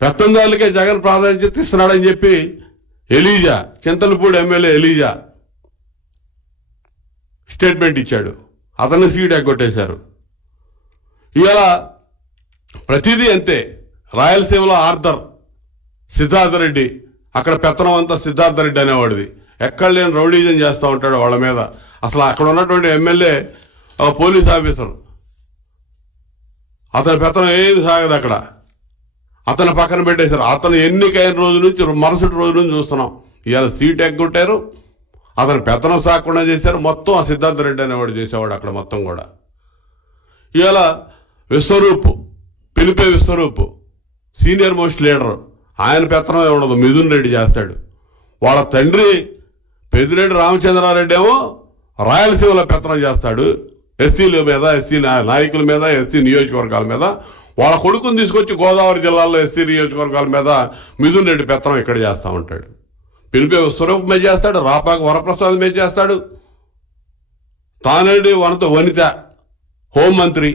పెత్తందారులకే జగన్ ప్రాధాన్యత ఇస్తున్నాడని చెప్పి ELISA, Chintalapudi MLA ELISA statement ఇచ్చాడు. అతన్ని సీట్ ఎగ్గొట్టేశారు. ఇవాళ ప్రతిదీ అంతే. రాయలసీమలో ఆర్థర్ సిద్ధార్థ రెడ్డి, అక్కడ పెత్తనం అంతా సిద్ధార్థ రెడ్డి అనేవాడిది. ఎక్కడ లేని రౌడీజం చేస్తూ ఉంటాడు వాళ్ళ మీద. అసలు అక్కడ ఉన్నటువంటి ఎమ్మెల్యే పోలీస్ ఆఫీసర్, అతని పెత్తనం ఏది సాగదు అక్కడ. అతను పక్కన పెట్టేశారు. అతను ఎన్నికైన రోజు నుంచి మరుసటి రోజు నుంచి చూస్తున్నాం. ఇవాళ సీట్ ఎగ్గొట్టారు, అతను పెత్తనం సాగకుండా చేశారు. మొత్తం ఆ సిద్ధార్థ రెడ్డి అనేవాడు చేసేవాడు అక్కడ మొత్తం కూడా. ఇవాళ విశ్వరూప్, పిలిపే విశ్వరూప్ సీనియర్ మోస్ట్ లీడర్, ఆయన పెత్తనం ఉండదు, మిథున్ రెడ్డి చేస్తాడు. వాళ్ళ తండ్రి పెద్దిరెడ్డి రామచంద్రారెడ్డి ఏమో రాయలసీమలో పెత్తనం చేస్తాడు, ఎస్సీల మీద, ఎస్సీ నాయకుల మీద, ఎస్సీ నియోజకవర్గాల మీద. వాళ్ళ కొడుకుని తీసుకొచ్చి గోదావరి జిల్లాలో ఎస్సీ నియోజకవర్గాల మీద మిథున్ రెడ్డి పెత్తనం ఇక్కడ చేస్తూ ఉంటాడు. పిలిపే స్వరూప్ మీద చేస్తాడు, రాపాక వరప్రసాద్ మీద చేస్తాడు. తానేడి వనిత హోంమంత్రి,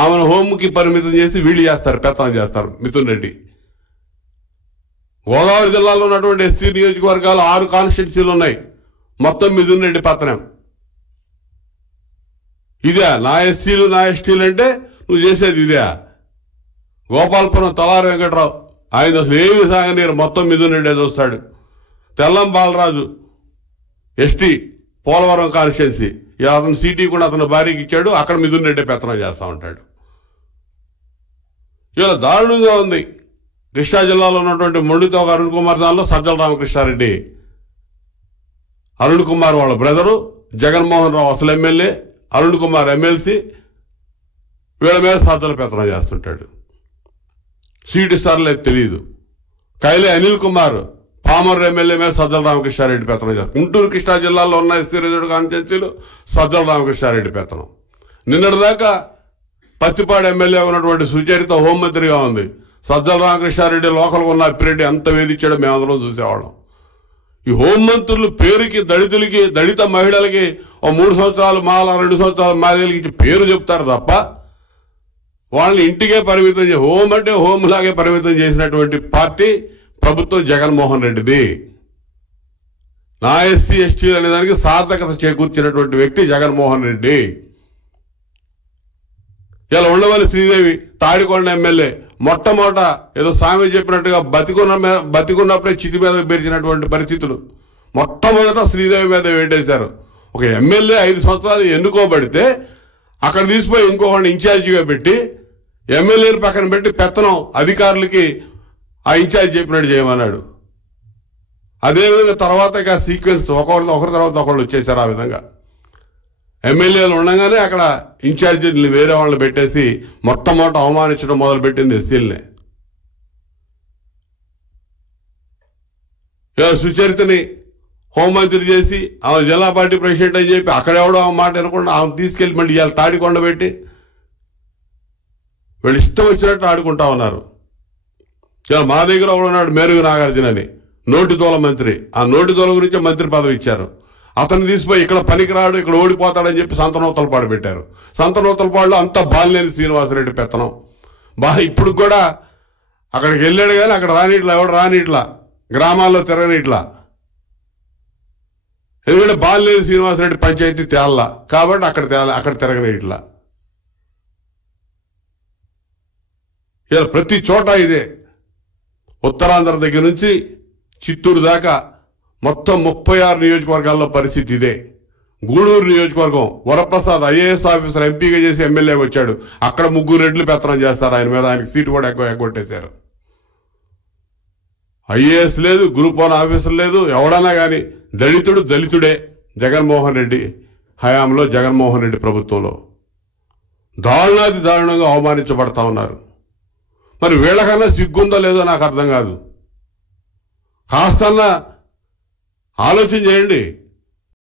ఆమెను హోంకి పరిమితం చేసి వీళ్ళు చేస్తారు, పెత్తనం చేస్తారు మిథున్ రెడ్డి. గోదావరి జిల్లాలో ఉన్నటువంటి ఎస్సీ నియోజకవర్గాలు 6 కాన్స్టిట్యున్సీలు ఉన్నాయి. మొత్తం మిథున్ రెడ్డి పత్తనం. ఇదే నా ఎస్సీలు నా ఎస్టీలు అంటే నువ్వు చేసేది ఇదే. గోపాలపురం తలారి వెంకట్రావు, ఆయన అసలు ఏమి సాగనీరు, మొత్తం మిథున్ రెడ్డి చూస్తాడు. తెల్లం బాలరాజు ఎస్టీ పోలవరం కాన్స్టిట్యున్సీ, అతను సీటీ కూడా అతను భార్యకి ఇచ్చాడు, అక్కడ మిథున్ రెడ్డి పెత్తనం చేస్తూ ఉంటాడు. ఇలా దారుణంగా ఉంది. కృష్ణా జిల్లాలో ఉన్నటువంటి మొండితోక అరుణ్ కుమార్ దానిలో సజ్జల రామకృష్ణారెడ్డి, అరుణ్ కుమార్ వాళ్ళ బ్రదరు, జగన్మోహన్ రావు అసలు ఎమ్మెల్యే, అరుణ్ కుమార్ ఎమ్మెల్సీ, వీళ్ళ మీద సజ్జల పెత్తనం చేస్తుంటాడు. సీటు ఇస్తారో తెలియదు. కైలే అనిల్ కుమార్ పామర్ ఎమ్మెల్యే మీద సజ్జల రామకృష్ణారెడ్డి పెత్తనం చేస్తారు. గుంటూరు కృష్ణా జిల్లాలో ఉన్న ఎస్సీ రిజర్వ్డ్ కాన్స్టిట్యున్సీలు సజ్జల రామకృష్ణారెడ్డి పెత్తనం. నిన్నటిదాకా పత్తిపాడు ఎమ్మెల్యే ఉన్నటువంటి సుచరిత హోంమంత్రిగా ఉంది. సజ్జల రామకృష్ణారెడ్డి లోకల్గా ఉన్న అప్పిరెడ్డి ఎంత వేధించాడో మేమందరం చూసేవాళ్ళం. ఈ హోంమంత్రులు పేరుకి దళితులకి, దళిత మహిళలకి 3 సంవత్సరాలు మాల, 2 సంవత్సరాలు మాదిలకి పేరు చెప్తారు తప్ప వాళ్ళని ఇంటికే పరిమితం హోం అంటే హోం లాగే పరిమితం చేసినటువంటి పార్టీ ప్రభుత్వం జగన్మోహన్ రెడ్డిది. నా ఎస్సీ ఎస్టీలు అనే దానికి సార్థకత చేకూర్చినటువంటి వ్యక్తి జగన్మోహన్ రెడ్డి. ఇలా ఉండవల్లి శ్రీదేవి తాడికొండ ఎమ్మెల్యే మొట్టమొదట ఏదో స్వామి చెప్పినట్టుగా బతికున్నప్పుడే చితి మీద పెరిచినటువంటి పరిస్థితులు. మొట్టమొదట శ్రీదేవి మీద వేటేశారు. ఒక ఎమ్మెల్యే 5 సంవత్సరాలు ఎన్నుకోబడితే అక్కడ తీసిపోయి ఇంకొకరిని ఇన్ఛార్జిగా పెట్టి ఎమ్మెల్యేని పక్కన పెట్టి పెత్తనం అధికారులకి ఆ ఇన్ఛార్జ్ చెప్పినట్టు చేయమన్నాడు. అదేవిధంగా తర్వాత ఇక సీక్వెన్స్ ఒకరి తర్వాత ఒకళ్ళు వచ్చేసారు. ఆ విధంగా ఎమ్మెల్యేలు ఉండగానే అక్కడ ఇన్ఛార్జీని వేరే వాళ్ళని పెట్టేసి మొట్టమొదట అవమానించడం మొదలుపెట్టింది ఎస్సీలనే. సుచరితని హోంమంత్రి చేసి ఆమె జిల్లా పార్టీ ప్రెసిడెంట్ అని చెప్పి అక్కడెవడో ఆ మాట వినకుండా ఆమె తీసుకెళ్లి మళ్ళీ ఇవాళ తాడికొండ పెట్టి వీళ్ళు ఇష్టం వచ్చినట్టు ఆడుకుంటా ఉన్నారు. ఇవాళ మా దగ్గర ఒకడు ఉన్నాడు మేరుగు నాగార్జున అని, నోటిదోల మంత్రి. ఆ నోటిదోల గురించి మంత్రి పదవి ఇచ్చారు. అతను తీసిపోయి ఇక్కడ పనికిరాడు, ఇక్కడ ఓడిపోతాడని చెప్పి సంతనూతలపాడు పెట్టారు. సంతనూతలపాడులో అంతా బాలినేని శ్రీనివాసరెడ్డి పెత్తనం. ఇప్పుడు కూడా అక్కడికి వెళ్ళాడు కానీ అక్కడ రానిట్లా, ఎవడు రానిట్లా, గ్రామాల్లో తిరగనిట్లా. ఎందుకంటే బాలినేని శ్రీనివాసరెడ్డి పంచాయతీ తేల్లా కాబట్టి అక్కడ తిరగనిట్లా. ఇలా ప్రతి చోట ఇదే. ఉత్తరాంధ్ర దగ్గర నుంచి చిత్తూరు దాకా మొత్తం 36 నియోజకవర్గాల్లో పరిస్థితి ఇదే. గూడూరు నియోజకవర్గం వరప్రసాద్ ఐఏఎస్ ఆఫీసర్ ఎంపీగా చేసి ఎమ్మెల్యేగా వచ్చాడు. అక్కడ 3 రెడ్లు పెత్తనం చేస్తారు ఆయన మీద. ఆయనకి సీటు కూడా ఎగ్గొట్టేశారు. ఐఏఎస్ లేదు, గ్రూప్ 1 ఆఫీసర్ లేదు. ఎవడన్నా కానీ దళితుడే. జగన్మోహన్ రెడ్డి హయాంలో, జగన్మోహన్ రెడ్డి ప్రభుత్వంలో దారుణాది దారుణంగా అవమానించబడతా ఉన్నారు. మరి వీళ్ళకన్నా సిగ్గుందో లేదో నాకు అర్థం కాదు. కాస్తన్నా ఆలోచన చేయండి.